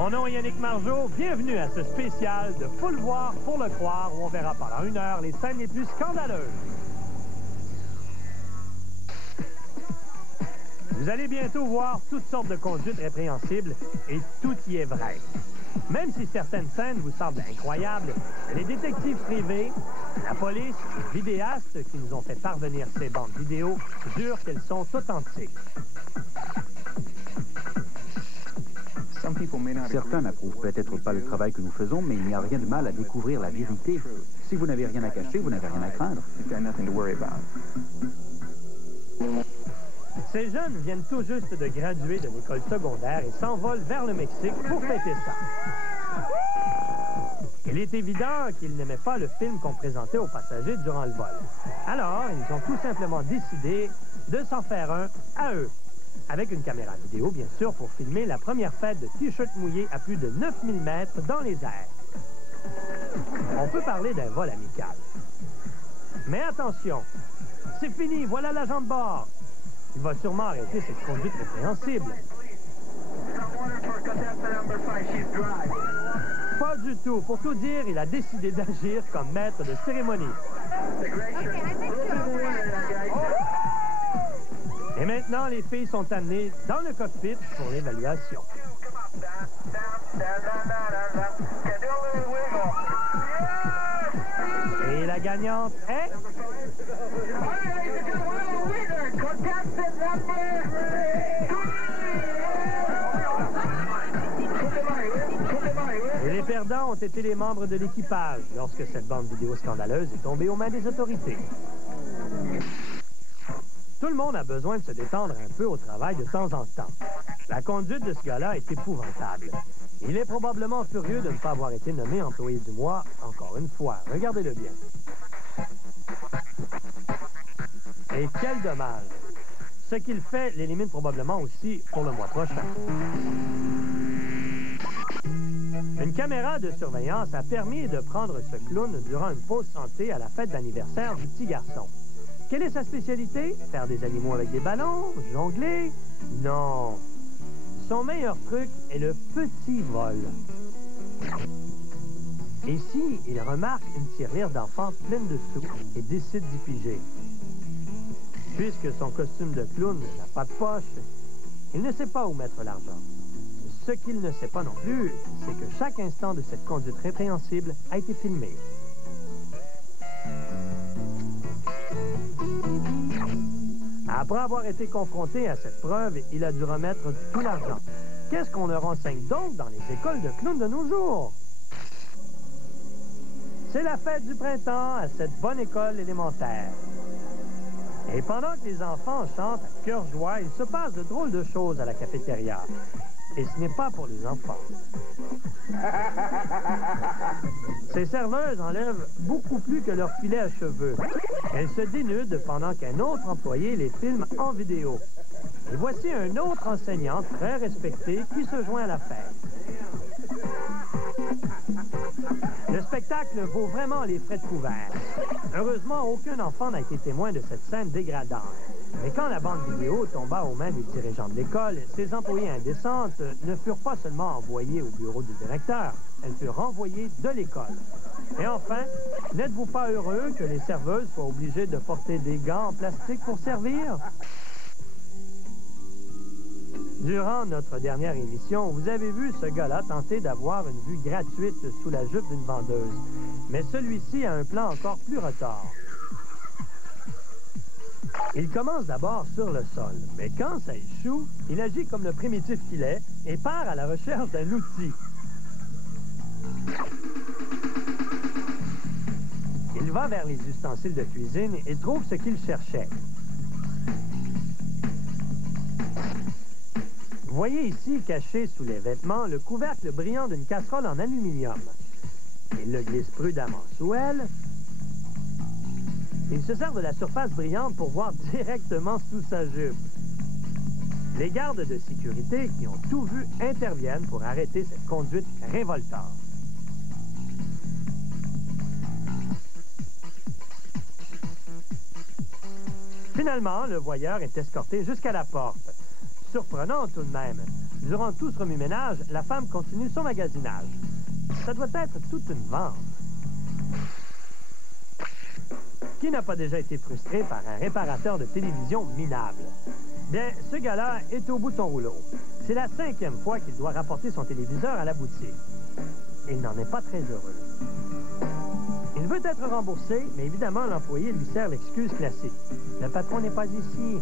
Mon nom est Yannick Margeau. Bienvenue à ce spécial de Faut le voir pour le croire où on verra pendant 1 heure les scènes les plus scandaleuses. Vous allez bientôt voir toutes sortes de conduites répréhensibles et tout y est vrai. Même si certaines scènes vous semblent incroyables, les détectives privés, la police, les vidéastes qui nous ont fait parvenir ces bandes vidéo jurent qu'elles sont authentiques. Certains n'approuvent peut-être pas le travail que nous faisons, mais il n'y a rien de mal à découvrir la vérité. Si vous n'avez rien à cacher, vous n'avez rien à craindre. Ces jeunes viennent tout juste de graduer de l'école secondaire et s'envolent vers le Mexique pour fêter ça. Il est évident qu'ils n'aimaient pas le film qu'on présentait aux passagers durant le vol. Alors, ils ont tout simplement décidé de s'en faire un à eux. Avec une caméra vidéo, bien sûr, pour filmer la première fête de t-shirts mouillés à plus de 9000 mètres dans les airs. On peut parler d'un vol amical. Mais attention, c'est fini, voilà l'agent de bord. Il va sûrement arrêter cette conduite répréhensible. Pas du tout. Pour tout dire, il a décidé d'agir comme maître de cérémonie. Et maintenant, les filles sont amenées dans le cockpit pour l'évaluation. Et la gagnante est... Et les perdants ont été les membres de l'équipage lorsque cette bande vidéo scandaleuse est tombée aux mains des autorités. Tout le monde a besoin de se détendre un peu au travail de temps en temps. La conduite de ce gars-là est épouvantable. Il est probablement furieux de ne pas avoir été nommé employé du mois encore une fois. Regardez-le bien. Et quel dommage! Ce qu'il fait l'élimine probablement aussi pour le mois prochain. Une caméra de surveillance a permis de prendre ce clown durant une pause santé à la fête d'anniversaire du petit garçon. Quelle est sa spécialité? Faire des animaux avec des ballons? Jongler? Non. Son meilleur truc est le petit vol. Ici, il remarque une tirelire d'enfants pleine de sous et décide d'y piger. Puisque son costume de clown n'a pas de poche, il ne sait pas où mettre l'argent. Ce qu'il ne sait pas non plus, c'est que chaque instant de cette conduite répréhensible a été filmé. Après avoir été confronté à cette preuve, il a dû remettre tout l'argent. Qu'est-ce qu'on leur enseigne donc dans les écoles de clowns de nos jours? C'est la fête du printemps à cette bonne école élémentaire. Et pendant que les enfants chantent à cœur joie, il se passe de drôles de choses à la cafétéria. Et ce n'est pas pour les enfants. Ces serveuses enlèvent beaucoup plus que leur filet à cheveux. Elles se dénudent pendant qu'un autre employé les filme en vidéo. Et voici un autre enseignant très respecté qui se joint à la fête. Le spectacle vaut vraiment les frais de couvert. Heureusement, aucun enfant n'a été témoin de cette scène dégradante. Mais quand la bande vidéo tomba aux mains des dirigeants de l'école, ces employées indécentes ne furent pas seulement envoyées au bureau du directeur, elles furent renvoyées de l'école. Et enfin, n'êtes-vous pas heureux que les serveuses soient obligées de porter des gants en plastique pour servir? Durant notre dernière émission, vous avez vu ce gars-là tenter d'avoir une vue gratuite sous la jupe d'une vendeuse. Mais celui-ci a un plan encore plus retors. Il commence d'abord sur le sol, mais quand ça échoue, il agit comme le primitif qu'il est et part à la recherche d'un outil. Il va vers les ustensiles de cuisine et trouve ce qu'il cherchait. Voyez ici, caché sous les vêtements, le couvercle brillant d'une casserole en aluminium. Il le glisse prudemment sous elle. Il se sert de la surface brillante pour voir directement sous sa jupe. Les gardes de sécurité, qui ont tout vu, interviennent pour arrêter cette conduite révoltante. Finalement, le voyeur est escorté jusqu'à la porte. Surprenant tout de même. Durant tout ce remue-ménage, la femme continue son magasinage. Ça doit être toute une vente. Qui n'a pas déjà été frustré par un réparateur de télévision minable? Bien, ce gars-là est au bout de son rouleau. C'est la 5e fois qu'il doit rapporter son téléviseur à la boutique. Il n'en est pas très heureux. Il veut être remboursé, mais évidemment, l'employé lui sert l'excuse classique. Le patron n'est pas ici.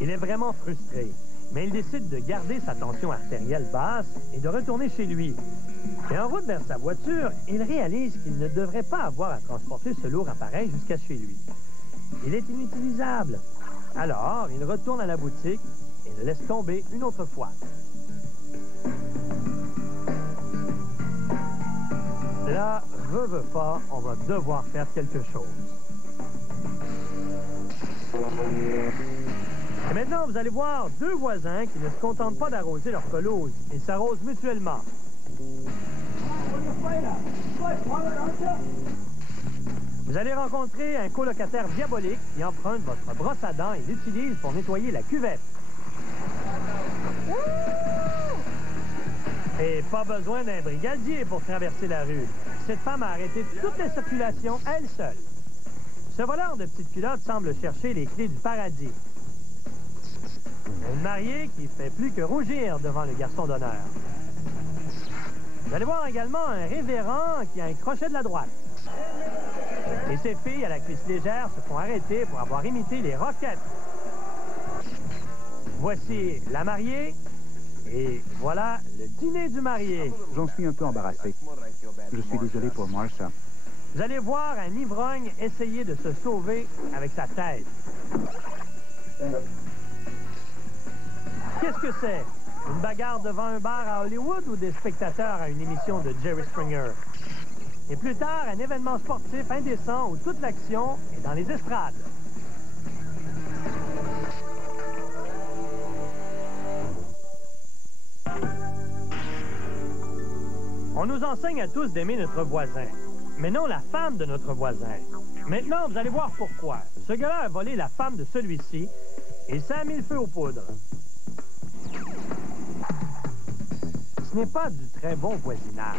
Il est vraiment frustré, mais il décide de garder sa tension artérielle basse et de retourner chez lui. Et en route vers sa voiture, il réalise qu'il ne devrait pas avoir à transporter ce lourd appareil jusqu'à chez lui. Il est inutilisable. Alors, il retourne à la boutique et le laisse tomber une autre fois. Là, veut pas, on va devoir faire quelque chose. Et maintenant, vous allez voir deux voisins qui ne se contentent pas d'arroser leur pelouse. Ils s'arrosent mutuellement. Vous allez rencontrer un colocataire diabolique qui emprunte votre brosse à dents et l'utilise pour nettoyer la cuvette. Et pas besoin d'un brigadier pour traverser la rue. Cette femme a arrêté toute la circulation elle seule. Ce voleur de petites culottes semble chercher les clés du paradis. Une mariée qui fait plus que rougir devant le garçon d'honneur. Vous allez voir également un révérend qui a un crochet de la droite. Et ces filles à la cuisse légère se font arrêter pour avoir imité les roquettes. Voici la mariée et voilà le dîner du marié. J'en suis un peu embarrassé. Je suis désolé pour Marsha. Vous allez voir un ivrogne essayer de se sauver avec sa tête. Qu'est-ce que c'est? Une bagarre devant un bar à Hollywood ou des spectateurs à une émission de Jerry Springer? Et plus tard, un événement sportif indécent où toute l'action est dans les estrades. On nous enseigne à tous d'aimer notre voisin, mais non la femme de notre voisin. Maintenant, vous allez voir pourquoi. Ce gars-là a volé la femme de celui-ci et ça a mis le feu aux poudres. Ce n'est pas du très bon voisinage.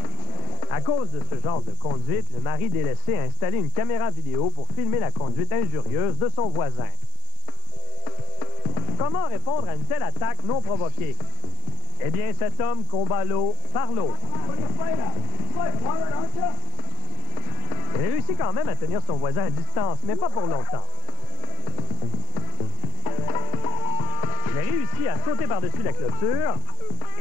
À cause de ce genre de conduite, le mari délaissé a installé une caméra vidéo pour filmer la conduite injurieuse de son voisin. Comment répondre à une telle attaque non provoquée? Eh bien, cet homme combat l'eau par l'eau. Il a réussi quand même à tenir son voisin à distance, mais pas pour longtemps. Il a réussi à sauter par-dessus la clôture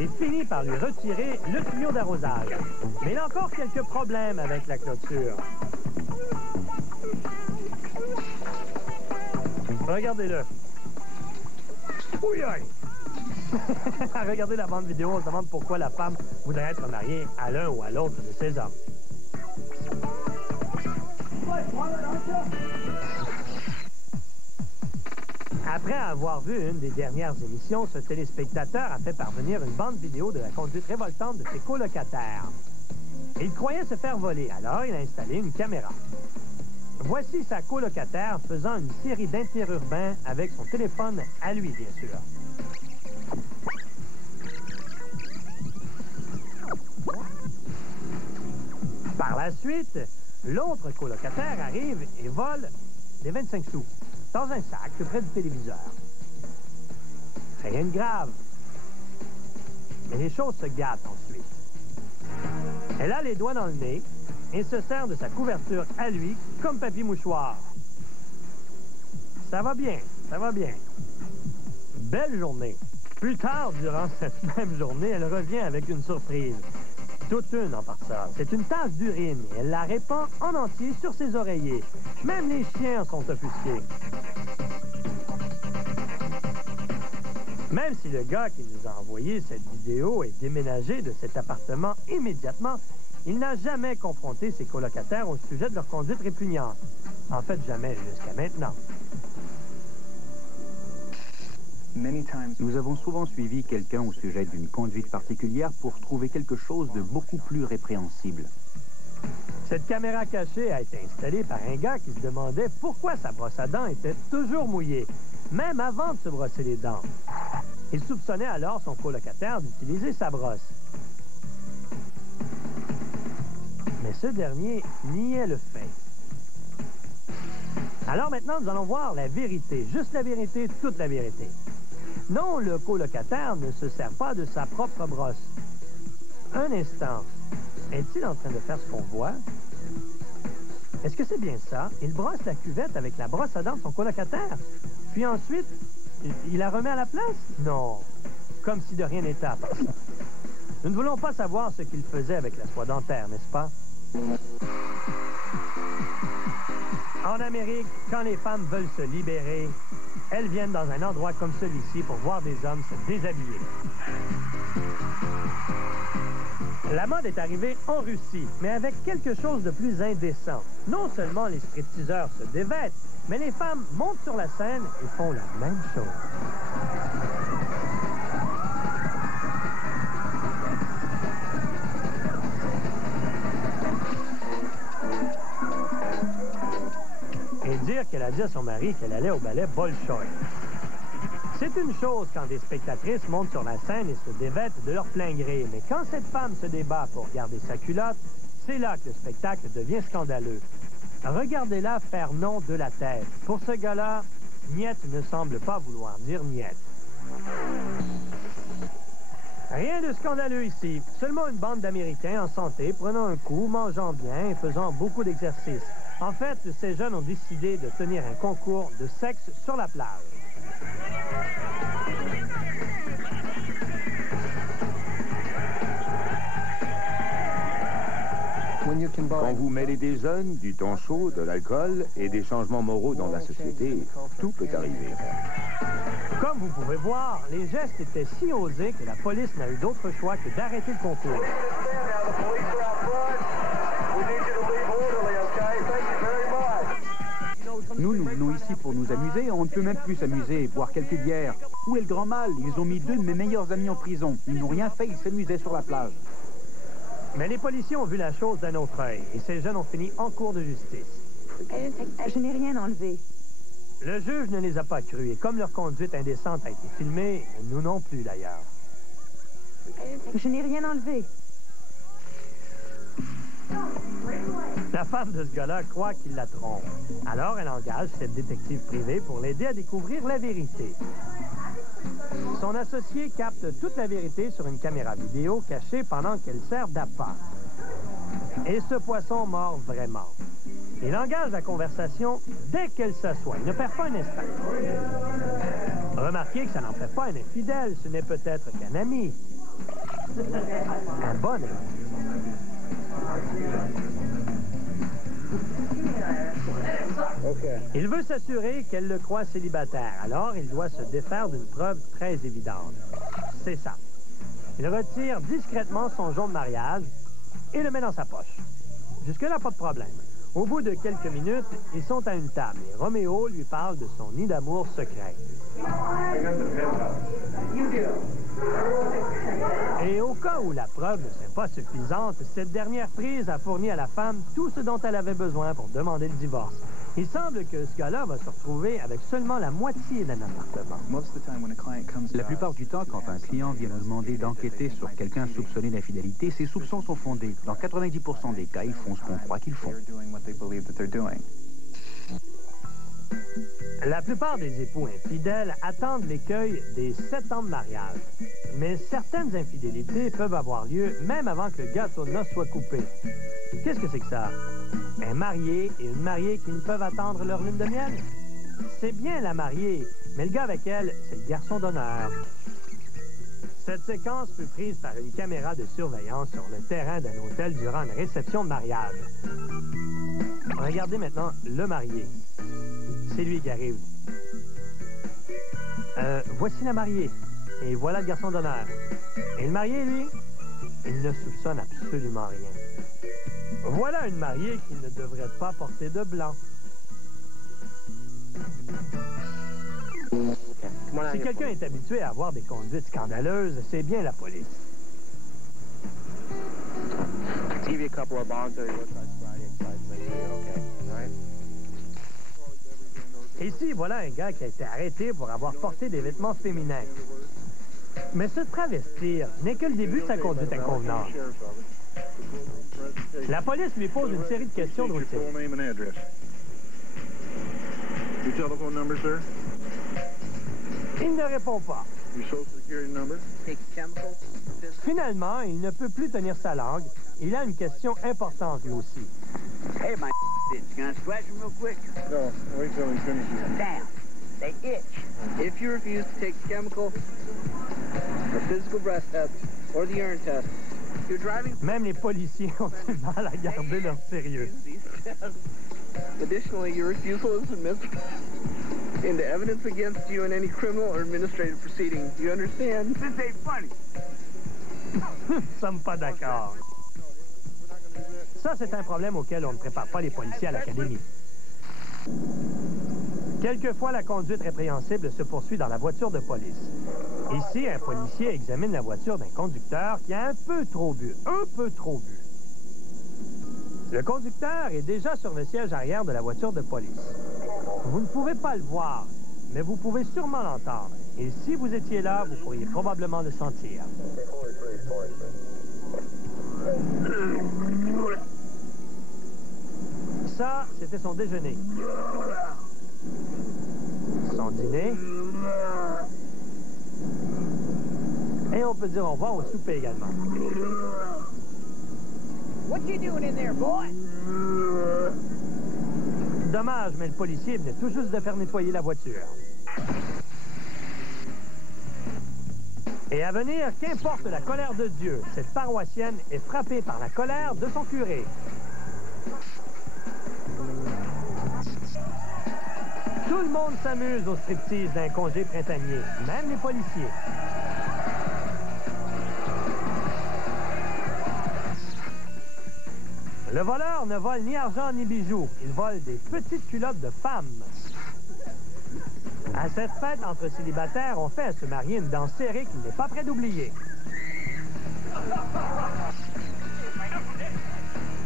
et finit par lui retirer le tuyau d'arrosage. Mais il a encore quelques problèmes avec la clôture. Regardez-le. Oui, oui. Regardez la bande vidéo, on se demande pourquoi la femme voudrait être mariée à l'un ou à l'autre de ces hommes. Après avoir vu une des dernières émissions, ce téléspectateur a fait parvenir une bande vidéo de la conduite révoltante de ses colocataires. Il croyait se faire voler, alors il a installé une caméra. Voici sa colocataire faisant une série d'interurbains avec son téléphone à lui, bien sûr. Par la suite, l'autre colocataire arrive et vole des 25 sous dans un sac près du téléviseur. Rien de grave. Mais les choses se gâtent ensuite. Elle a les doigts dans le nez et se sert de sa couverture à lui comme papier-mouchoir. Ça va bien, ça va bien. Belle journée. Plus tard, durant cette même journée, elle revient avec une surprise. Toute une en passant. C'est une tasse d'urine et elle la répand en entier sur ses oreillers. Même les chiens sont offusqués. Même si le gars qui nous a envoyé cette vidéo est déménagé de cet appartement immédiatement, il n'a jamais confronté ses colocataires au sujet de leur conduite répugnante. En fait, jamais jusqu'à maintenant. Nous avons souvent suivi quelqu'un au sujet d'une conduite particulière pour trouver quelque chose de beaucoup plus répréhensible. Cette caméra cachée a été installée par un gars qui se demandait pourquoi sa brosse à dents était toujours mouillée, même avant de se brosser les dents. Il soupçonnait alors son colocataire d'utiliser sa brosse. Mais ce dernier niait le fait. Alors maintenant, nous allons voir la vérité. Juste la vérité, toute la vérité. Non, le colocataire ne se sert pas de sa propre brosse. Un instant. Est-il en train de faire ce qu'on voit? Est-ce que c'est bien ça? Il brosse la cuvette avec la brosse à dents de son colocataire. Puis ensuite, il la remet à la place? Non. Comme si de rien n'était à part. Nous ne voulons pas savoir ce qu'il faisait avec la soie dentaire, n'est-ce pas? En Amérique, quand les femmes veulent se libérer, elles viennent dans un endroit comme celui-ci pour voir des hommes se déshabiller. La mode est arrivée en Russie, mais avec quelque chose de plus indécent. Non seulement les stripteaseurs se dévêtent, mais les femmes montent sur la scène et font la même chose. Et dire qu'elle a dit à son mari qu'elle allait au ballet Bolchoï. C'est une chose quand des spectatrices montent sur la scène et se dévêtent de leur plein gré, mais quand cette femme se débat pour garder sa culotte, c'est là que le spectacle devient scandaleux. Regardez-la faire non de la tête. Pour ce gars-là, niette ne semble pas vouloir dire niette. Rien de scandaleux ici. Seulement une bande d'Américains en santé, prenant un coup, mangeant bien et faisant beaucoup d'exercices. En fait, ces jeunes ont décidé de tenir un concours de sexe sur la plage. Quand vous mêlez des jeunes, du temps chaud, de l'alcool et des changements moraux dans la société, tout peut arriver. Comme vous pouvez voir, les gestes étaient si osés que la police n'a eu d'autre choix que d'arrêter le concours. Nous venons ici pour nous amuser. On ne peut même plus s'amuser, boire quelques bières. Où est le grand mal? Ils ont mis 2 de mes meilleurs amis en prison. Ils n'ont rien fait, ils s'amusaient sur la plage. Mais les policiers ont vu la chose d'un autre œil et ces jeunes ont fini en cour de justice. Je n'ai rien enlevé. Le juge ne les a pas crus et comme leur conduite indécente a été filmée, nous non plus d'ailleurs. Je n'ai rien enlevé. La femme de ce gars-là croit qu'il la trompe. Alors elle engage cette détective privée pour l'aider à découvrir la vérité. Son associé capte toute la vérité sur une caméra vidéo cachée pendant qu'elle sert d'appât. Et ce poisson mord vraiment. Il engage la conversation dès qu'elle s'assoit. Il ne perd pas un instant. Remarquez que ça n'en fait pas un infidèle. Ce n'est peut-être qu'un ami. Un bon ami. Il veut s'assurer qu'elle le croit célibataire. Alors, il doit se défaire d'une preuve très évidente. C'est ça. Il retire discrètement son jonc de mariage et le met dans sa poche. Jusque-là, pas de problème. Au bout de quelques minutes, ils sont à une table et Roméo lui parle de son nid d'amour secret. Et au cas où la preuve ne serait pas suffisante, cette dernière prise a fourni à la femme tout ce dont elle avait besoin pour demander le divorce. Il semble que ce gars-là va se retrouver avec seulement la moitié d'un appartement. La plupart du temps, quand un client vient nous demander d'enquêter sur quelqu'un soupçonné d'infidélité, ses soupçons sont fondés. Dans 90% des cas, ils font ce qu'on croit qu'ils font. La plupart des époux infidèles attendent l'écueil des 7 ans de mariage. Mais certaines infidélités peuvent avoir lieu même avant que le gâteau de noces soit coupé. Qu'est-ce que c'est que ça? Un marié et une mariée qui ne peuvent attendre leur lune de miel? C'est bien la mariée, mais le gars avec elle, c'est le garçon d'honneur. Cette séquence fut prise par une caméra de surveillance sur le terrain d'un hôtel durant une réception de mariage. Regardez maintenant le marié. C'est lui qui arrive. Voici la mariée. Et voilà le garçon d'honneur. Et le marié, lui, il ne soupçonne absolument rien. Voilà une mariée qui ne devrait pas porter de blanc. Si quelqu'un est habitué à avoir des conduites scandaleuses, c'est bien la police. Ici, voilà un gars qui a été arrêté pour avoir porté des vêtements féminins. Mais se travestir n'est que le début de sa conduite inconvenante. La police lui pose une série de questions de routine. Il ne répond pas. Finalement, il ne peut plus tenir sa langue. Il a une question importante lui aussi. Hey, my can I scratch them real quick? No, wait till he finishes. Damn, they itch. If you refuse to take the chemical, the physical breath test, or the urine test, you're driving... Même les policiers ont du mal à garder leur sérieux. Additionally, your refusal is admissible into evidence against you in any criminal or administrative proceeding. Do you understand? This ain't funny. Nous ne sommes pas d'accord. Ça, c'est un problème auquel on ne prépare pas les policiers à l'académie. Quelquefois, la conduite répréhensible se poursuit dans la voiture de police. Ici, un policier examine la voiture d'un conducteur qui a un peu trop bu. Le conducteur est déjà sur le siège arrière de la voiture de police. Vous ne pouvez pas le voir, mais vous pouvez sûrement l'entendre. Et si vous étiez là, vous pourriez probablement le sentir. Ça, c'était son déjeuner. Son dîner. Et on peut dire au revoir au souper également. What you doing in there, boy? Dommage, mais le policier venait tout juste de faire nettoyer la voiture. Et à venir, qu'importe la colère de Dieu, cette paroissienne est frappée par la colère de son curé. Tout le monde s'amuse au striptease d'un congé printanier, même les policiers. Le voleur ne vole ni argent ni bijoux. Il vole des petites culottes de femmes. À cette fête entre célibataires, on fait à se marier une danse serrée qu'il n'est pas prêt d'oublier.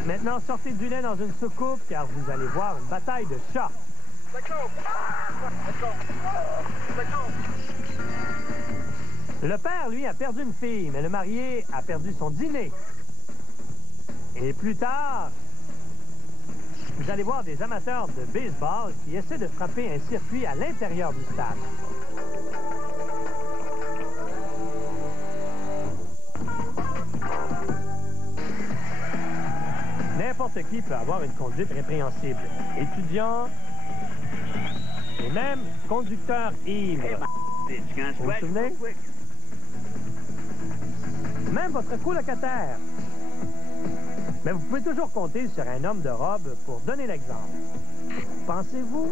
Maintenant, sortez du lait dans une soucoupe, car vous allez voir une bataille de chats. Le père, lui, a perdu une fille, mais le marié a perdu son dîner. Et plus tard, vous allez voir des amateurs de baseball qui essaient de frapper un circuit à l'intérieur du stade. N'importe qui peut avoir une conduite répréhensible. Étudiant et même conducteur ivre. Vous vous souvenez? Même votre colocataire. Mais vous pouvez toujours compter sur un homme de robe pour donner l'exemple. Pensez-vous?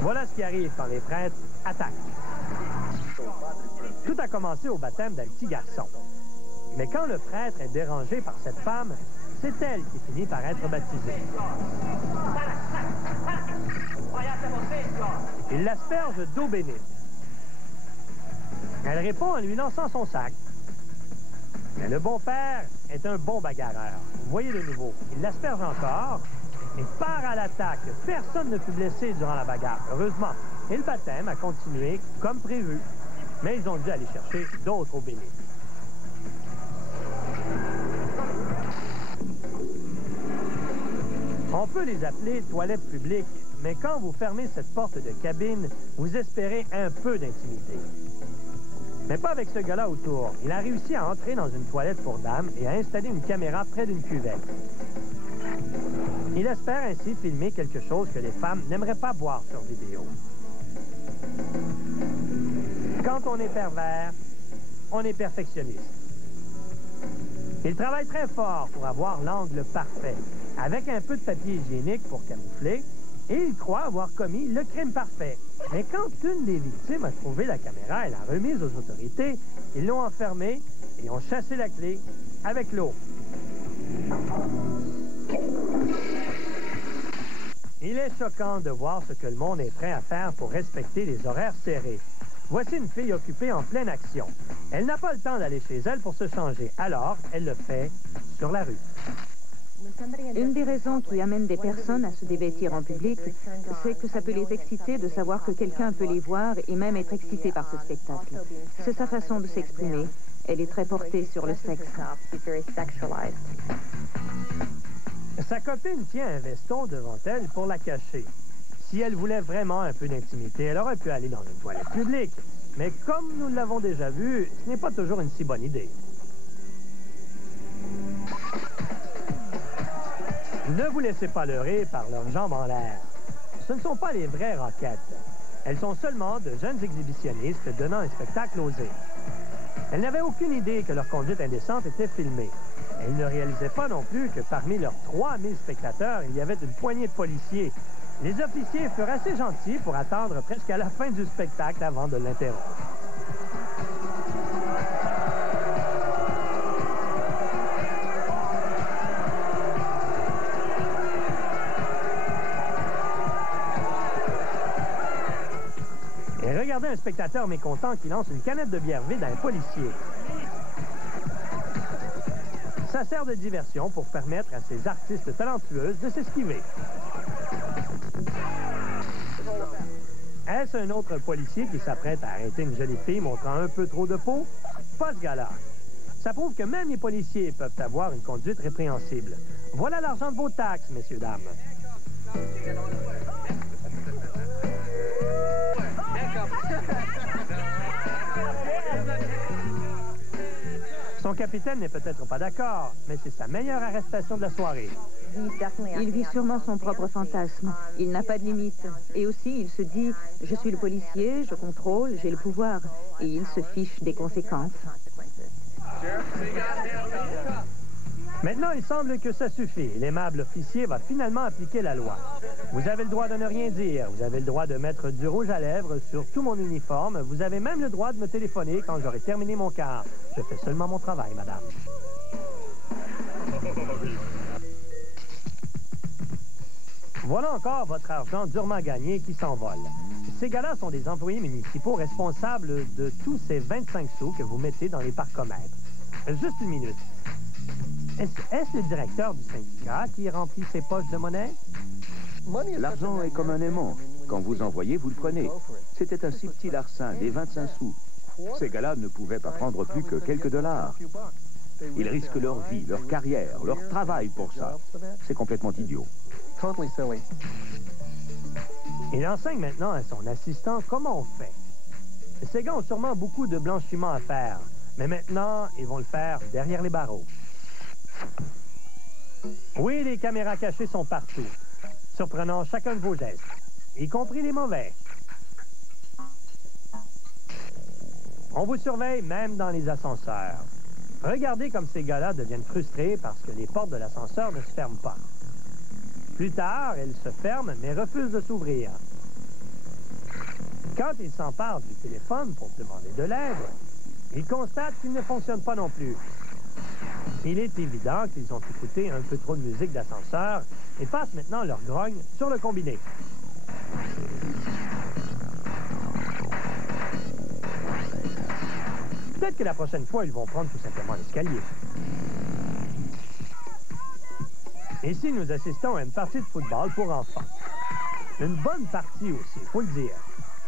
Voilà ce qui arrive quand les prêtres attaquent. Tout a commencé au baptême d'un petit garçon. Mais quand le prêtre est dérangé par cette femme, c'est elle qui finit par être baptisée. Il l'asperge d'eau bénite. Elle répond en lui lançant son sac. Mais le bon père est un bon bagarreur. Vous voyez de nouveau, il l'asperge encore et part à l'attaque. Personne ne fut blessé durant la bagarre, heureusement. Et le baptême a continué comme prévu. Mais ils ont dû aller chercher d'autres eaux bénites. On peut les appeler toilettes publiques, mais quand vous fermez cette porte de cabine, vous espérez un peu d'intimité. Mais pas avec ce gars-là autour. Il a réussi à entrer dans une toilette pour dames et à installer une caméra près d'une cuvette. Il espère ainsi filmer quelque chose que les femmes n'aimeraient pas voir sur vidéo. Quand on est pervers, on est perfectionniste. Il travaille très fort pour avoir l'angle parfait, avec un peu de papier hygiénique pour camoufler, et il croit avoir commis le crime parfait. Mais quand une des victimes a trouvé la caméra et l'a remise aux autorités, ils l'ont enfermée et ont chassé la clé avec l'eau. Il est choquant de voir ce que le monde est prêt à faire pour respecter les horaires serrés. Voici une fille occupée en pleine action. Elle n'a pas le temps d'aller chez elle pour se changer, alors elle le fait sur la rue. Une des raisons qui amène des personnes à se dévêtir en public, c'est que ça peut les exciter de savoir que quelqu'un peut les voir et même être excité par ce spectacle. C'est sa façon de s'exprimer. Elle est très portée sur le sexe. Sa copine tient un veston devant elle pour la cacher. Si elle voulait vraiment un peu d'intimité, elle aurait pu aller dans une toilette publique. Mais comme nous l'avons déjà vu, ce n'est pas toujours une si bonne idée. Ne vous laissez pas leurrer par leurs jambes en l'air. Ce ne sont pas les vraies roquettes. Elles sont seulement de jeunes exhibitionnistes donnant un spectacle osé. Elles n'avaient aucune idée que leur conduite indécente était filmée. Elles ne réalisaient pas non plus que parmi leurs 3000 spectateurs, il y avait une poignée de policiers. Les officiers furent assez gentils pour attendre presque à la fin du spectacle avant de l'interrompre. Et regardez un spectateur mécontent qui lance une canette de bière vide à un policier. Ça sert de diversion pour permettre à ces artistes talentueuses de s'esquiver. Est-ce un autre policier qui s'apprête à arrêter une jolie fille montrant un peu trop de peau? Pas ce gars-là. Ça prouve que même les policiers peuvent avoir une conduite répréhensible. Voilà l'argent de vos taxes, messieurs, dames. Son capitaine n'est peut-être pas d'accord, mais c'est sa meilleure arrestation de la soirée. Il vit sûrement son propre fantasme. Il n'a pas de limite. Et aussi, il se dit, je suis le policier, je contrôle, j'ai le pouvoir. Et il se fiche des conséquences. Maintenant, il semble que ça suffit. L'aimable officier va finalement appliquer la loi. Vous avez le droit de ne rien dire. Vous avez le droit de mettre du rouge à lèvres sur tout mon uniforme. Vous avez même le droit de me téléphoner quand j'aurai terminé mon quart. Je fais seulement mon travail, madame. Voilà encore votre argent durement gagné qui s'envole. Ces gars-là sont des employés municipaux responsables de tous ces 25 sous que vous mettez dans les parcomètres. Juste une minute. Est-ce le directeur du syndicat qui remplit ses poches de monnaie? L'argent est comme un aimant. Quand vous en voyez, vous le prenez. C'était un si petit larcin, des 25 sous. Ces gars-là ne pouvaient pas prendre plus que quelques dollars. Ils risquent leur vie, leur carrière, leur travail pour ça. C'est complètement idiot. Il enseigne maintenant à son assistant comment on fait. Ces gars ont sûrement beaucoup de blanchiment à faire, mais maintenant, ils vont le faire derrière les barreaux. Oui, les caméras cachées sont partout, surprenant chacun de vos gestes, y compris les mauvais. On vous surveille même dans les ascenseurs. Regardez comme ces gars-là deviennent frustrés parce que les portes de l'ascenseur ne se ferment pas. Plus tard, elles se ferment, mais refusent de s'ouvrir. Quand ils s'emparent du téléphone pour demander de l'aide, ils constatent qu'il ne fonctionne pas non plus. Il est évident qu'ils ont écouté un peu trop de musique d'ascenseur et passent maintenant leur grogne sur le combiné. Peut-être que la prochaine fois, ils vont prendre tout simplement l'escalier. Ici, nous assistons à une partie de football pour enfants. Une bonne partie aussi, il faut le dire.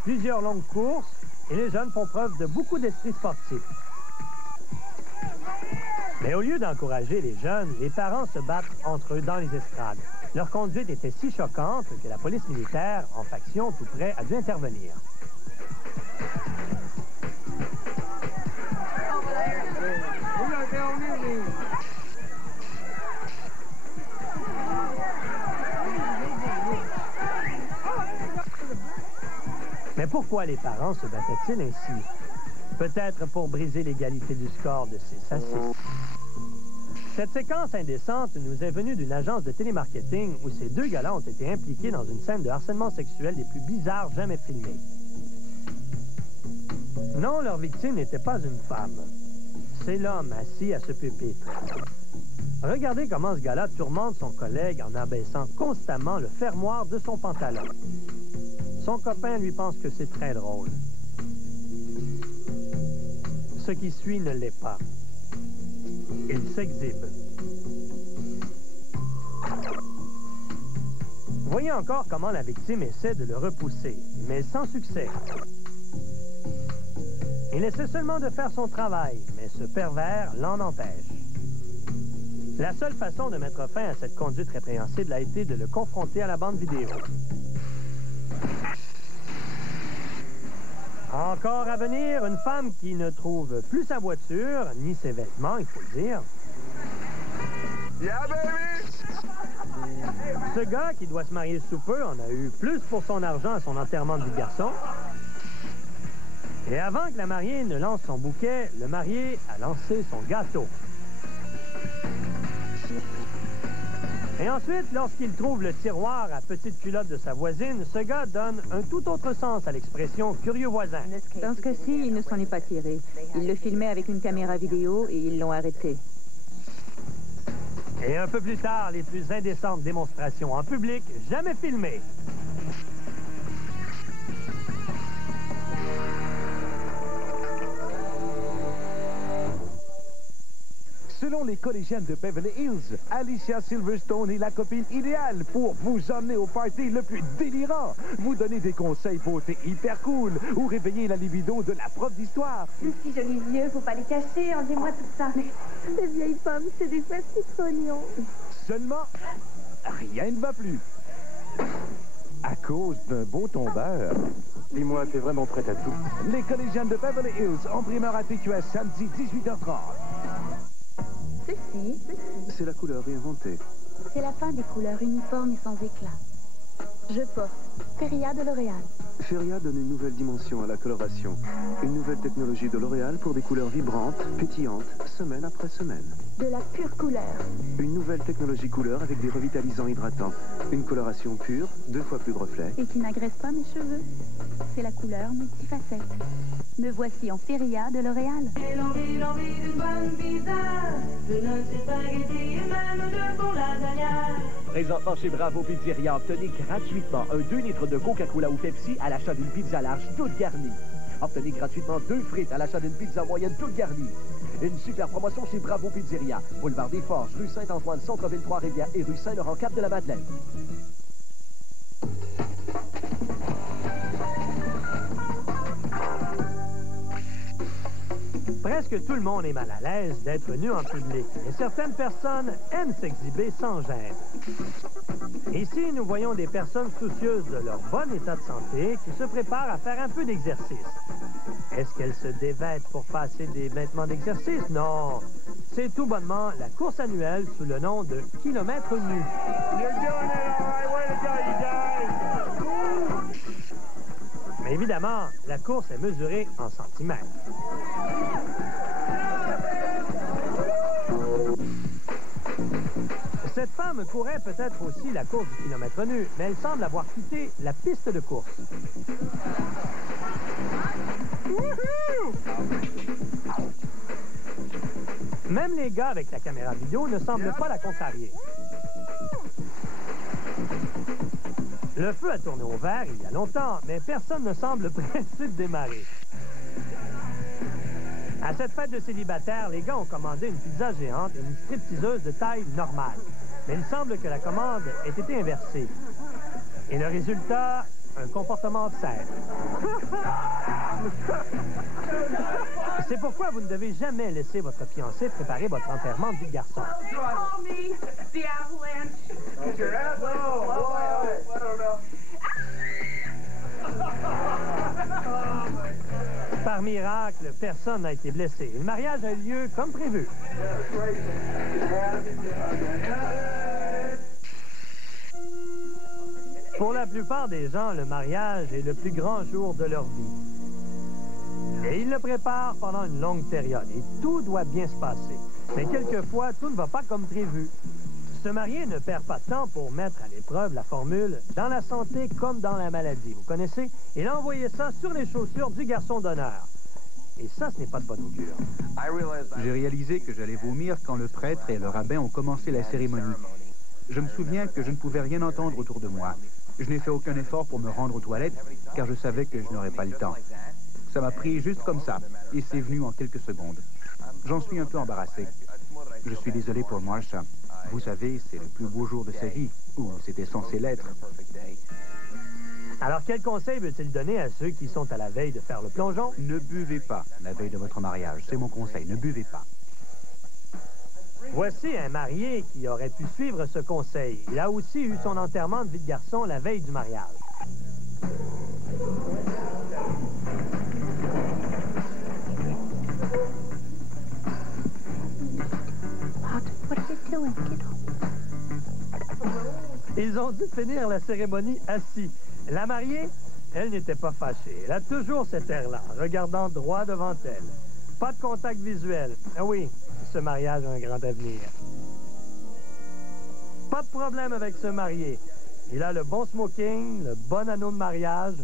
Plusieurs longues courses et les jeunes font preuve de beaucoup d'esprit sportif. Mais au lieu d'encourager les jeunes, les parents se battent entre eux dans les estrades. Leur conduite était si choquante que la police militaire, en faction tout près, a dû intervenir. Mais pourquoi les parents se battaient-ils ainsi? Peut-être pour briser l'égalité du score de 6 à 6. Cette séquence indécente nous est venue d'une agence de télémarketing où ces deux gars-là ont été impliqués dans une scène de harcèlement sexuel des plus bizarres jamais filmées. Non, leur victime n'était pas une femme. C'est l'homme assis à ce pupitre. Regardez comment ce gars-là tourmente son collègue en abaissant constamment le fermoir de son pantalon. Son copain lui pense que c'est très drôle. Ce qui suit ne l'est pas. Il s'exhibe. voyez encore comment la victime essaie de le repousser, mais sans succès. Il essaie seulement de faire son travail, mais ce pervers l'en empêche. La seule façon de mettre fin à cette conduite répréhensible a été de le confronter à la bande vidéo. Encore à venir, une femme qui ne trouve plus sa voiture, ni ses vêtements, il faut le dire. Yeah, baby! Ce gars, qui doit se marier sous peu, en a eu plus pour son argent à son enterrement de vie de garçon. Et avant que la mariée ne lance son bouquet, le marié a lancé son gâteau. Et ensuite, lorsqu'il trouve le tiroir à petite culotte de sa voisine, ce gars donne un tout autre sens à l'expression « curieux voisin ». Dans ce cas-ci, il ne s'en est pas tiré. Il le filmait avec une caméra vidéo et ils l'ont arrêté. Et un peu plus tard, les plus indécentes démonstrations en public jamais filmées. Selon les collégiennes de Beverly Hills, Alicia Silverstone est la copine idéale pour vous emmener au party le plus délirant, vous donner des conseils beauté hyper cool ou réveiller la libido de la prof d'histoire. De si jolis yeux, faut pas les cacher, enlevez-moi tout ça. Ces vieilles pommes, c'est des petits oignons. Seulement, rien ne va plus. À cause d'un beau tombeur. Dis-moi, t'es vraiment prête à tout? Les collégiennes de Beverly Hills en primeur à TQS samedi 18h30. Ceci, C'est la couleur réinventée. c'est la fin des couleurs uniformes et sans éclat. Je porte Feria de L'Oréal. Feria donne une nouvelle dimension à la coloration. Une nouvelle technologie de L'Oréal pour des couleurs vibrantes, pétillantes, semaine après semaine. De la pure couleur. Une nouvelle technologie couleur avec des revitalisants hydratants. Une coloration pure, 2 fois plus de reflets. Et qui n'agresse pas mes cheveux. C'est la couleur multifacette. Me voici en Feria de L'Oréal. J'ai l'envie d'une bonne pizza, de notre spaghetti et même de bon lasagna. Présentement chez Bravo Pizzeria, obtenez gratuitement un 2 litres de Coca-Cola ou Pepsi à l'achat d'une pizza large toute garnie. Obtenez gratuitement 2 frites à l'achat d'une pizza moyenne toute garnie. Une super promotion chez Bravo Pizzeria, boulevard des Forges, rue Saint-Antoine, Centre-Ville 3-Rivières et rue Saint-Laurent-Cap de la Madeleine. Presque tout le monde est mal à l'aise d'être nu en public, mais certaines personnes aiment s'exhiber sans gêne. Ici, nous voyons des personnes soucieuses de leur bon état de santé qui se préparent à faire un peu d'exercice. Est-ce qu'elles se dévêtent pour passer des vêtements d'exercice? Non. C'est tout bonnement la course annuelle sous le nom de kilomètre nu. Mais évidemment, la course est mesurée en centimètres. Cette femme courait peut-être aussi la course du kilomètre nu, mais elle semble avoir quitté la piste de course. Même les gars avec la caméra vidéo ne semblent pas la contrarier. Le feu a tourné au vert il y a longtemps, mais personne ne semble pressé de démarrer. À cette fête de célibataires, les gars ont commandé une pizza géante et une stripteaseuse de taille normale. Mais il semble que la commande ait été inversée. Et le résultat, un comportement obscène. C'est pourquoi vous ne devez jamais laisser votre fiancé préparer votre enterrement de vie de garçon. Par miracle, personne n'a été blessé. Le mariage a eu lieu comme prévu. Pour la plupart des gens, le mariage est le plus grand jour de leur vie. Et ils le préparent pendant une longue période. Et tout doit bien se passer. Mais quelquefois, tout ne va pas comme prévu. Se marier ne perd pas de temps pour mettre à l'épreuve la formule « dans la santé comme dans la maladie ». Vous connaissez? Il a envoyé ça sur les chaussures du garçon d'honneur. Et ça, ce n'est pas de bon augure. J'ai réalisé que j'allais vomir quand le prêtre et le rabbin ont commencé la cérémonie. Je me souviens que je ne pouvais rien entendre autour de moi. Je n'ai fait aucun effort pour me rendre aux toilettes, car je savais que je n'aurais pas le temps. Ça m'a pris juste comme ça, et c'est venu en quelques secondes. J'en suis un peu embarrassé. Je suis désolé pour Marsha. Vous savez, c'est le plus beau jour de sa vie, ou c'était censé l'être. Alors, quel conseil veut-il donner à ceux qui sont à la veille de faire le plongeon? Ne buvez pas la veille de votre mariage. C'est mon conseil, ne buvez pas. Voici un marié qui aurait pu suivre ce conseil. Il a aussi eu son enterrement de vie de garçon la veille du mariage. Ils ont dû finir la cérémonie assis. La mariée, elle n'était pas fâchée. Elle a toujours cet air-là, regardant droit devant elle. Pas de contact visuel. Ah oui, ce mariage a un grand avenir. Pas de problème avec ce marié. Il a le bon smoking, le bon anneau de mariage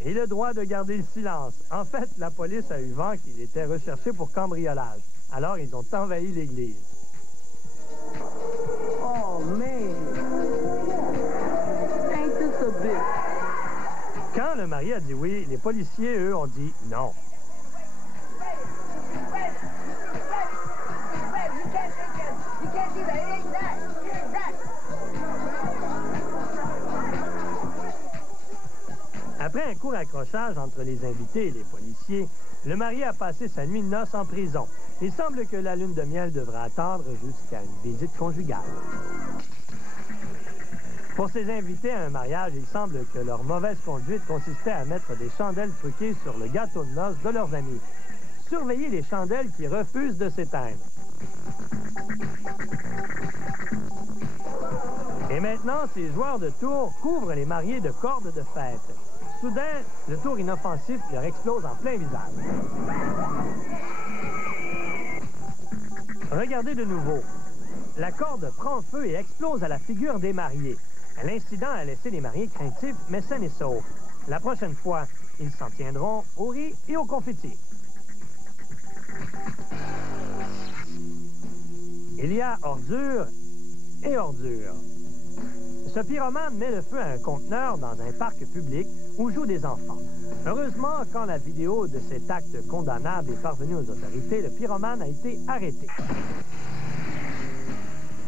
et le droit de garder le silence. En fait, la police a eu vent qu'il était recherché pour cambriolage. Alors, ils ont envahi l'église. Oh, man. Ain't this a bitch? Quand le marié a dit oui, les policiers, eux, ont dit non. Après un court accrochage entre les invités et les policiers, le marié a passé sa nuit de noces en prison. Il semble que la lune de miel devra attendre jusqu'à une visite conjugale. Pour ces invités à un mariage, il semble que leur mauvaise conduite consistait à mettre des chandelles truquées sur le gâteau de noces de leurs amis. Surveillez les chandelles qui refusent de s'éteindre. Et maintenant, ces joueurs de tour couvrent les mariés de cordes de fête. Soudain, le tour inoffensif leur explose en plein visage. Regardez de nouveau. La corde prend feu et explose à la figure des mariés. L'incident a laissé les mariés craintifs, mais sains et saufs. La prochaine fois, ils s'en tiendront au riz et au confetti. Il y a ordure et ordure. Ce pyromane met le feu à un conteneur dans un parc public où jouent des enfants. Heureusement, quand la vidéo de cet acte condamnable est parvenue aux autorités, le pyromane a été arrêté.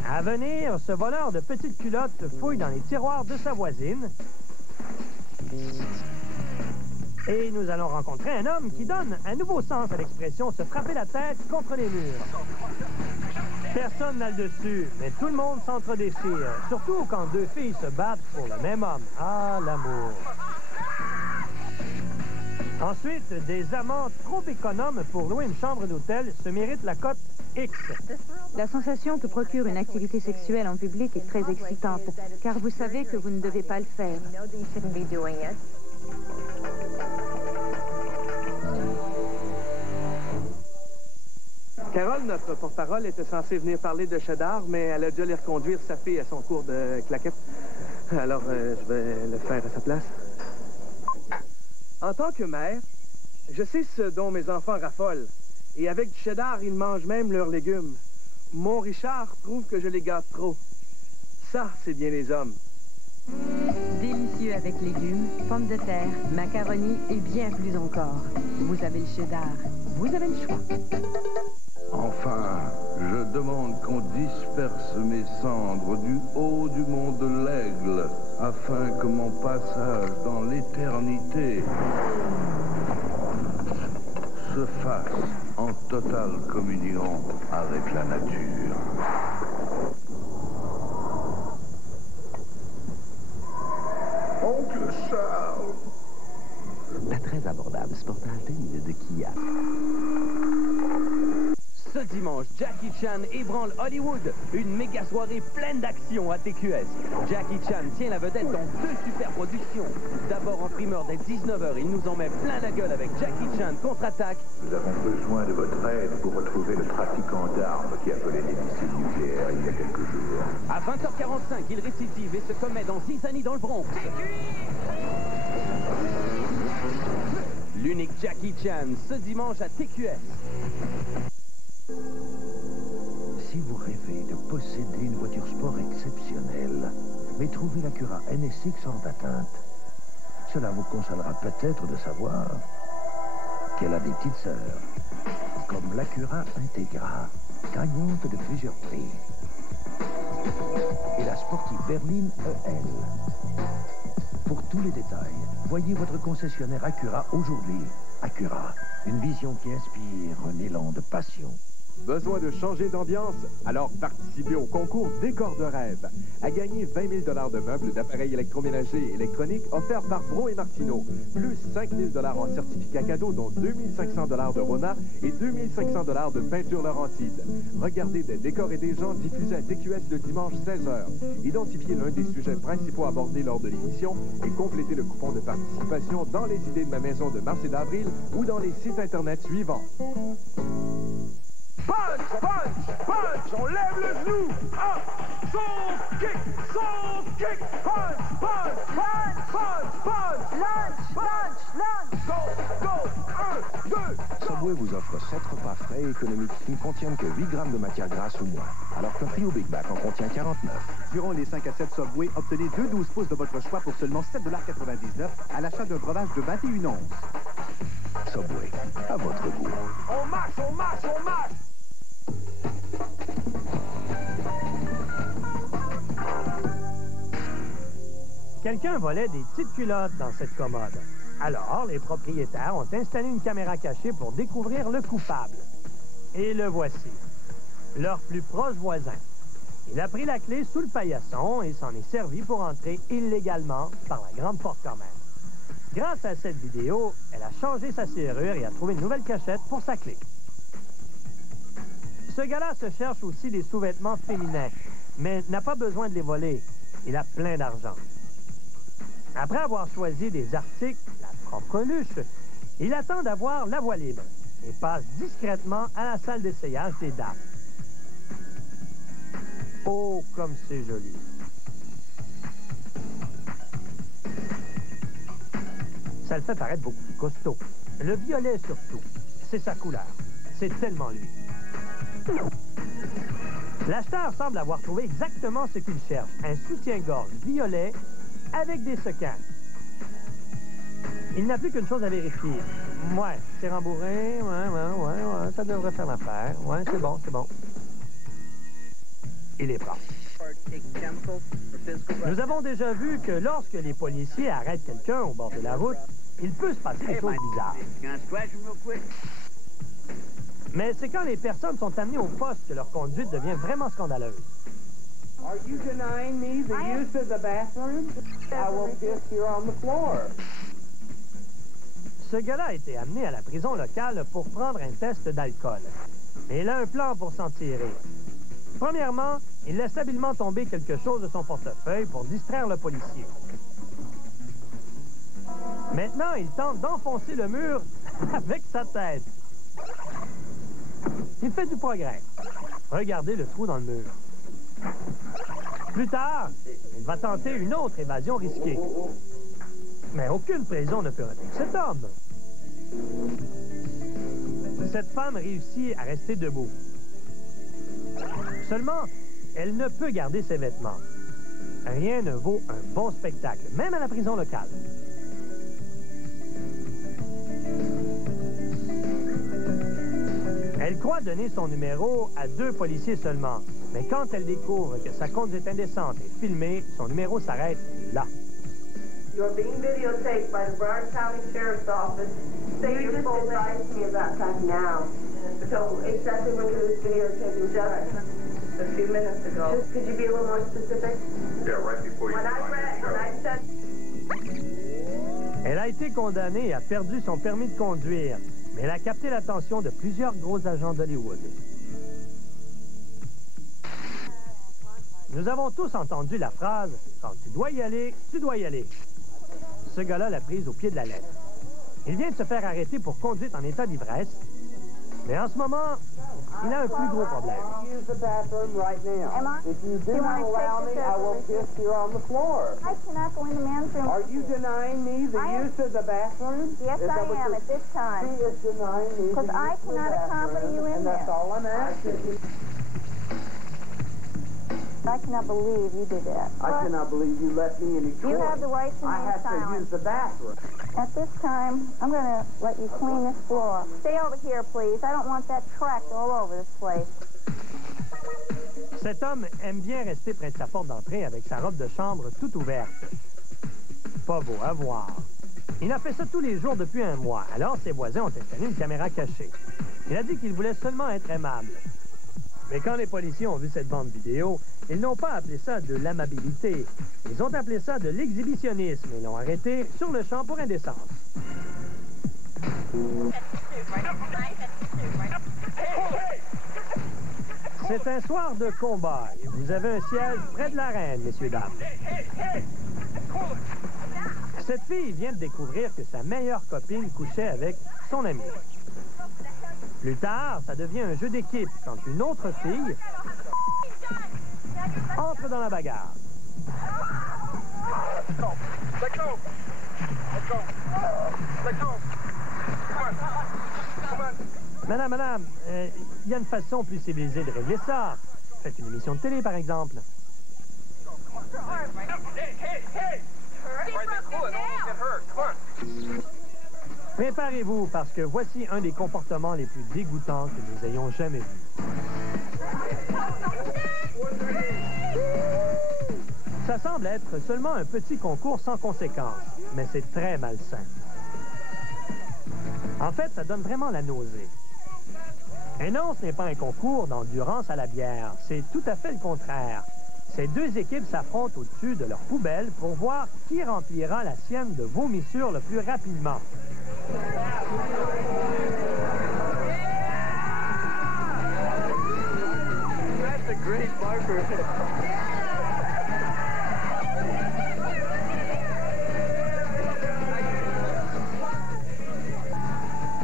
À venir, ce voleur de petites culottes fouille dans les tiroirs de sa voisine. Et nous allons rencontrer un homme qui donne un nouveau sens à l'expression « se frapper la tête contre les murs ». Personne n'a le dessus, mais tout le monde s'entre-déchire, surtout quand deux filles se battent pour le même homme. Ah, l'amour! Ensuite, des amants trop économes pour louer une chambre d'hôtel se méritent la cote X. La sensation que procure une activité sexuelle en public est très excitante, car vous savez que vous ne devez pas le faire. Carole, notre porte-parole, était censée venir parler de cheddar, mais elle a dû aller reconduire sa fille à son cours de claquettes. Alors, je vais le faire à sa place. En tant que mère, je sais ce dont mes enfants raffolent. Et avec du cheddar, ils mangent même leurs légumes. Mon Richard trouve que je les gâte trop. Ça, c'est bien les hommes. Délicieux avec légumes, pommes de terre, macaroni et bien plus encore. Vous avez le cheddar. Vous avez le choix. Enfin, je demande qu'on disperse mes cendres du haut du mont de l'Aigle, afin que mon passage dans l'éternité se fasse en totale communion avec la nature. Oncle Charles! La très abordable Sportantine de Kia. Ce dimanche, Jackie Chan ébranle Hollywood. Une méga soirée pleine d'action à TQS. Jackie Chan tient la vedette dans 2 super productions. D'abord en primeur dès 19h, il nous en met plein la gueule avec Jackie Chan contre-attaque. Nous avons besoin de votre aide pour retrouver le trafiquant d'armes qui a volé les missiles nucléaires il y a quelques jours. À 20h45, il récidive et se commet dans Zizanie dans le Bronx. L'unique Jackie Chan, ce dimanche à TQS. Si vous rêvez de posséder une voiture sport exceptionnelle, mais trouver l'Acura NSX sans atteinte, cela vous consolera peut-être de savoir qu'elle a des petites sœurs, comme l'Acura Integra, gagnante de plusieurs prix. et la sportive berline EL. Pour tous les détails, voyez votre concessionnaire Acura aujourd'hui. Acura, une vision qui inspire un élan de passion. Besoin de changer d'ambiance? Alors participez au concours Décor de rêve. À gagner 20 000 de meubles, d'appareils électroménagers et électroniques offerts par Bro et Martineau. Plus 5 000 en certificats cadeaux, dont 2 500 de Rona et 2 500 de peinture Laurentide. Regardez des décors et des gens diffusés à TQS le dimanche 16h. Identifiez l'un des sujets principaux abordés lors de l'émission et complétez le coupon de participation dans les idées de ma maison de mars et d'avril ou dans les sites Internet suivants. Punch, punch, punch, on lève le genou. Up, son kick, punch, punch, punch, punch, punch, lunch, lunch, lunch, go, 1, 2, Subway vous offre 7 repas frais et économiques qui ne contiennent que 8 grammes de matière grasse ou moins, alors qu'un trio Big Mac en contient 49. Durant les 5 à 7 Subway, obtenez 2 12 pouces de votre choix pour seulement 7,99 $ à l'achat d'un breuvage de 21 onces. Subway, à votre goût. on marche, on marche, on marche. Quelqu'un volait des petites culottes dans cette commode. Alors, les propriétaires ont installé une caméra cachée pour découvrir le coupable. Et le voici, leur plus proche voisin. Il a pris la clé sous le paillasson et s'en est servi pour entrer illégalement par la grande porte quand même. Grâce à cette vidéo, elle a changé sa serrure et a trouvé une nouvelle cachette pour sa clé. Ce gars-là se cherche aussi des sous-vêtements féminins, mais n'a pas besoin de les voler. Il a plein d'argent. Après avoir choisi des articles, la propre luche, il attend d'avoir la voie libre et passe discrètement à la salle d'essayage des dames. Oh, comme c'est joli! Ça le fait paraître beaucoup plus costaud. Le violet surtout, c'est sa couleur. C'est tellement lui. L'acheteur semble avoir trouvé exactement ce qu'il cherche. Un soutien-gorge violet avec des sequins. Il n'a plus qu'une chose à vérifier. Ouais, c'est rembourré. Ouais, ça devrait faire l'affaire. Ouais, c'est bon, c'est bon. Il est propre. Nous avons déjà vu que lorsque les policiers arrêtent quelqu'un au bord de la route, il peut se passer des choses bizarres. Mais c'est quand les personnes sont amenées au poste que leur conduite devient vraiment scandaleuse. Are you denying me the use of the bathroom? I will piss you on the floor. Ce gars-là a été amené à la prison locale pour prendre un test d'alcool. Mais il a un plan pour s'en tirer. Premièrement, il laisse habilement tomber quelque chose de son portefeuille pour distraire le policier. Maintenant, il tente d'enfoncer le mur avec sa tête. Il fait du progrès. Regardez le trou dans le mur. Plus tard, il va tenter une autre évasion risquée. Mais aucune prison ne peut retenir cet homme. Cette femme réussit à rester debout. Seulement, elle ne peut garder ses vêtements. Rien ne vaut un bon spectacle, même à la prison locale. Elle croit donner son numéro à 2 policiers seulement. Mais quand elle découvre que sa conduite indécente est filmée, son numéro s'arrête là. You're being videotaped by the Broward County Sheriff's Office. Say your full name. You just advised me about that now. So exactly when you was videotaping just a few minutes ago. Just could you be a little more specific? Yeah, right before you When I said... Elle a été condamnée et a perdu son permis de conduire, mais elle a capté l'attention de plusieurs gros agents d'Hollywood. Nous avons tous entendu la phrase « Quand tu dois y aller, tu dois y aller ». Ce gars-là l'a prise au pied de la lettre. Il vient de se faire arrêter pour conduite en état d'ivresse, mais en ce moment, il a un plus gros problème. Use the bathroom right now. If you do not allow me, I will piss you on the floor. I cannot go in the men's room. Are you denying me the use of the bathroom? Yes, I am at this time. She is denying me the use of the bathroom. Because I cannot accompany you in And there. that's all I'm asking you. I cannot believe you did that. I cannot believe you let me in your You have the right to I remain have to silent. use the bathroom. At this time, I'm going to let you clean this floor. Stay over here, please. I don't want that tracked all over this place. Cet homme aime bien rester près de sa porte d'entrée avec sa robe de chambre toute ouverte. Pas beau à voir. Il a fait ça tous les jours depuis un mois, alors ses voisins ont installé une caméra cachée. Il a dit qu'il voulait seulement être aimable. Mais quand les policiers ont vu cette bande vidéo, ils n'ont pas appelé ça de l'amabilité. Ils ont appelé ça de l'exhibitionnisme et l'ont arrêté sur le champ pour indécence. C'est un soir de combat et vous avez un siège près de l'arène, messieurs, dames. Cette fille vient de découvrir que sa meilleure copine couchait avec son amie. Plus tard, ça devient un jeu d'équipe quand une autre fille entre dans la bagarre. Madame, il y a une façon plus civilisée de régler ça. Faites une émission de télé, par exemple. Préparez-vous, parce que voici un des comportements les plus dégoûtants que nous ayons jamais vus. Ça semble être seulement un petit concours sans conséquence, mais c'est très malsain. En fait, ça donne vraiment la nausée. Et non, ce n'est pas un concours d'endurance à la bière, c'est tout à fait le contraire. Ces deux équipes s'affrontent au-dessus de leur poubelle pour voir qui remplira la sienne de vomissures le plus rapidement. That's a great marker.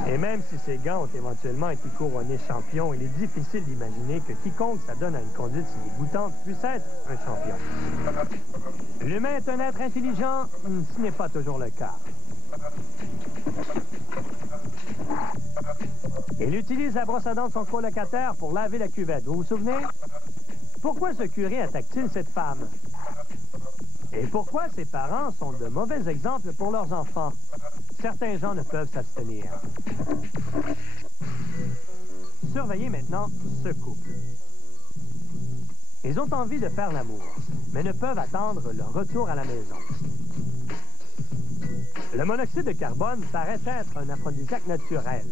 Et même si ces gars ont éventuellement été couronnés champions, il est difficile d'imaginer que quiconque s'adonne à une conduite si dégoûtante puisse être un champion. L'humain est un être intelligent, ce n'est pas toujours le cas. Il utilise la brosse à dents de son colocataire pour laver la cuvette, vous vous souvenez? Pourquoi ce curé attaque-t-il cette femme? Et pourquoi ses parents sont de mauvais exemples pour leurs enfants? Certains gens ne peuvent s'abstenir. Surveillez maintenant ce couple. Ils ont envie de faire l'amour, mais ne peuvent attendre leur retour à la maison. Le monoxyde de carbone paraît être un aphrodisiaque naturel,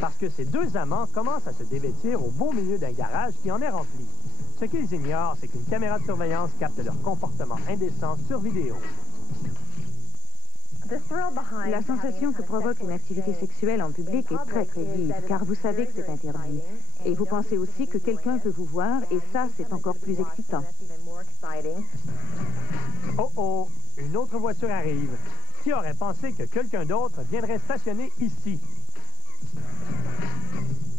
parce que ces deux amants commencent à se dévêtir au beau milieu d'un garage qui en est rempli. Ce qu'ils ignorent, c'est qu'une caméra de surveillance capte leur comportement indécent sur vidéo. La sensation que provoque une activité sexuelle en public est très très vive, car vous savez que c'est interdit. Et vous pensez aussi que quelqu'un peut vous voir, et ça, c'est encore plus excitant. Oh oh, une autre voiture arrive. Qui aurait pensé que quelqu'un d'autre viendrait stationner ici?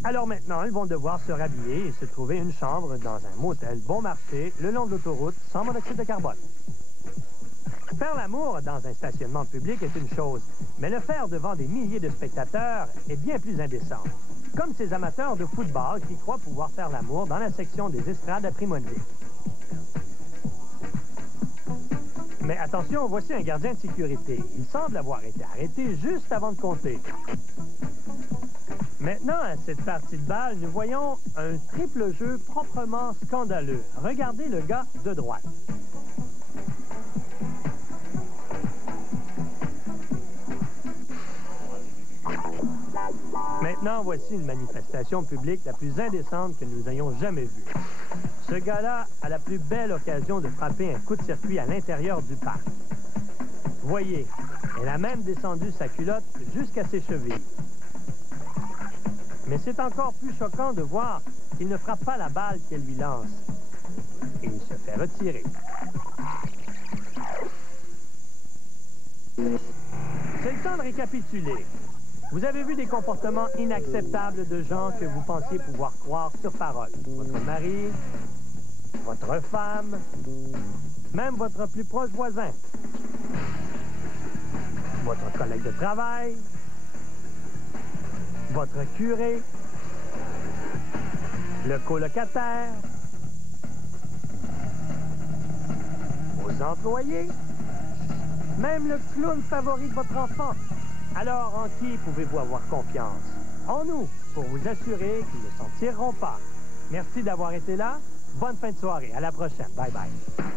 Alors maintenant, ils vont devoir se rhabiller et se trouver une chambre dans un motel bon marché le long de l'autoroute sans monoxyde de carbone. Faire l'amour dans un stationnement public est une chose, mais le faire devant des milliers de spectateurs est bien plus indécent. Comme ces amateurs de football qui croient pouvoir faire l'amour dans la section des estrades à prix modique. Mais attention, voici un gardien de sécurité. Il semble avoir été arrêté juste avant de compter. Maintenant, à cette partie de balle, nous voyons un triple jeu proprement scandaleux. Regardez le gars de droite. Maintenant, voici une manifestation publique la plus indécente que nous ayons jamais vue. Ce gars-là a la plus belle occasion de frapper un coup de circuit à l'intérieur du parc. Voyez, elle a même descendu sa culotte jusqu'à ses chevilles. Mais c'est encore plus choquant de voir qu'il ne frappe pas la balle qu'elle lui lance. Et il se fait retirer. C'est le temps de récapituler. Vous avez vu des comportements inacceptables de gens que vous pensiez pouvoir croire sur parole. Votre mari, votre femme, même votre plus proche voisin, votre collègue de travail, votre curé, le colocataire, vos employés, même le clown favori de votre enfant. Alors, en qui pouvez-vous avoir confiance? En nous, pour vous assurer qu'ils ne s'en tireront pas. Merci d'avoir été là. Bonne fin de soirée. À la prochaine. Bye bye.